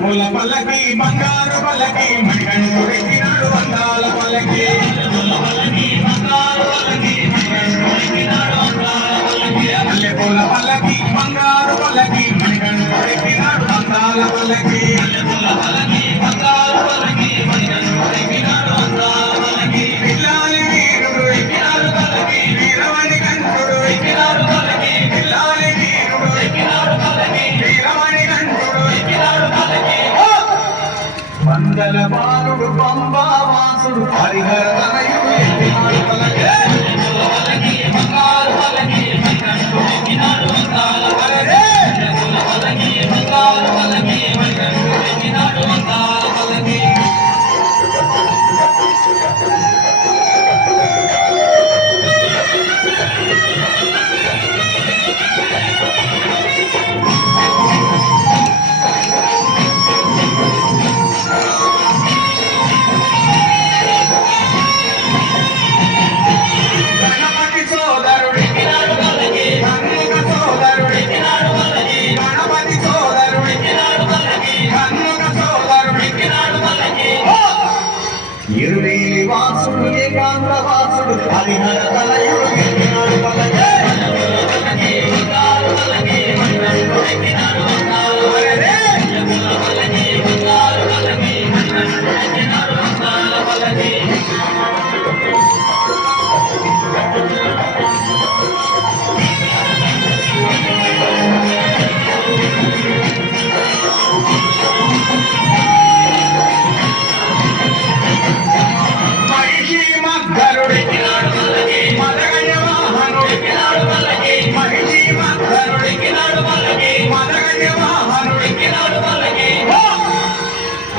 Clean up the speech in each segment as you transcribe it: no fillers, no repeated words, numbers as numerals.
పూల పల్లకి బంగారు పల్లకి మణికంఠుడెక్కినాడు అందాల పల్లకి మల్లె పూల పల్లకి బంగారు పల్లకి మణికంఠుడెక్కినాడు అందాల పల్లకి పిల్లాలి వీరుడు ఎక్కినాడు పల్లకి వీరమణి కంఠుడు ఎక్కినాడు పల్లకి పిల్లాలి వీరుడు ఎక్కినాడు పల్లకి వీరమణి కంఠుడు ఎక్కినాడు పల్లకి వందల బాలుడు పంబావాసుడు హరిహర తనయుడు ఎక్కినాడు పల్లకి బంగారు పల్లకి మణికంఠుడు ఎక్కినాడు అందాల పల్లకి బంగారు పల్లకి మణికంఠుడు ఎక్కినాడు అందాల పల్లకి ఇరునీలి వాసుడు ఏకాంత వాసుడు హరిహర తనయుడు ఎక్కినాడు పల్లకి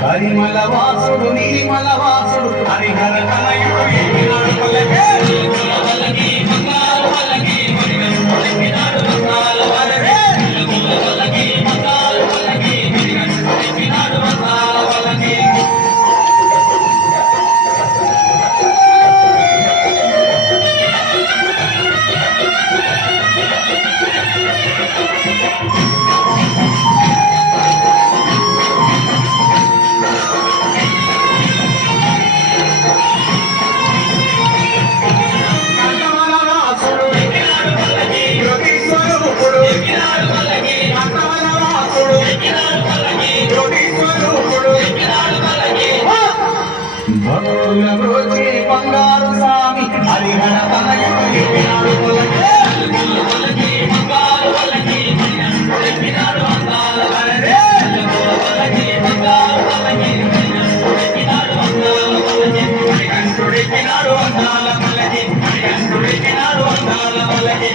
హరిమల వాసుడు నీలిమల వాసుడు హరిహర తనయుడు ఎక్కినాడు పల్లకి బంగారు పల్లకి మణికంఠుడు ఎక్కినాడు అందాల పల్లకి బంగారు పల్లకి మణికంఠుడు ఎక్కినాడు అందాల పల్లకి బంగారు స్వామి హరిహర తనయుడు ఎక్కినాడు పల్లకి బంగారు పల్లకి మణికంఠుడు ఎక్కినాడు అందాల పల్లకి బంగారు పల్లకి మణికంఠుడు ఎక్కినాడు అందాల పల్లకి మణికంఠుడు ఎక్కినాడు అందాల పల్లకి మణికంఠుడు ఎక్కినాడు అందాల పల్లకి